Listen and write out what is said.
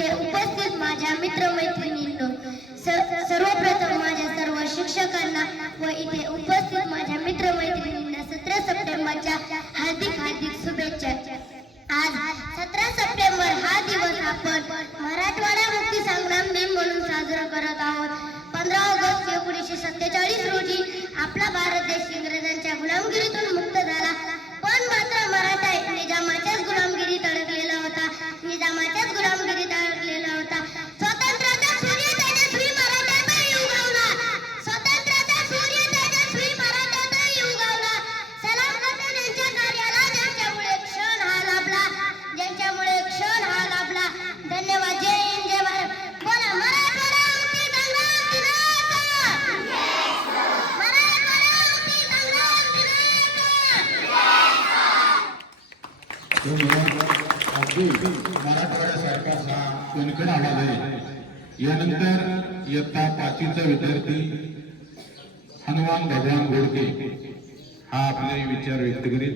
इथे उपस्थित माझ्या मित्रमैत्रिणींनो, सर्वप्रथम माझ्या सर्व शिक्षकांना व इथे उपस्थित माझ्या मित्रमैत्रिणींना 17 सप्टेंबरच्या हार्दिक शुभेच्छा। आज 17 सप्टेंबर हा दिवस आपण मराठवाडा मुक्ती संग्राम दिन म्हणून साजरा करत आहोत। 15 ऑगस्ट 1947 रोजी आपला भारत देश इंग्रजांच्या गुलामगिरीतून मुक्त झाला, पण मात्र मराठा निजामाच्याच गुलामगिरीत अडकलेला होता। स्वातंत्र्याचा सूर्य तेजस्वी मराठ्यातही उगवला, स्वातंत्र्याचा सूर्य तेजस्वी मराठ्यातही उगवला। सलाम करतो त्यांच्या कार्याला, ज्यांच्यामुळे क्षण हा लाभला। धन्यवाद। जय हिंद, जय भारत। बोला मराठवाडा मुक्ती संग्राम दिनाचा, मराठवाडा मुक्ती संग्राम दिनाचा। मराठवाड्यासारखा हा कोणकण आवाज आहे। यानंतर इयत्ता 5वीचा विद्यार्थी हनुमान भगवान घोडके हा आपले विचार व्यक्त करील।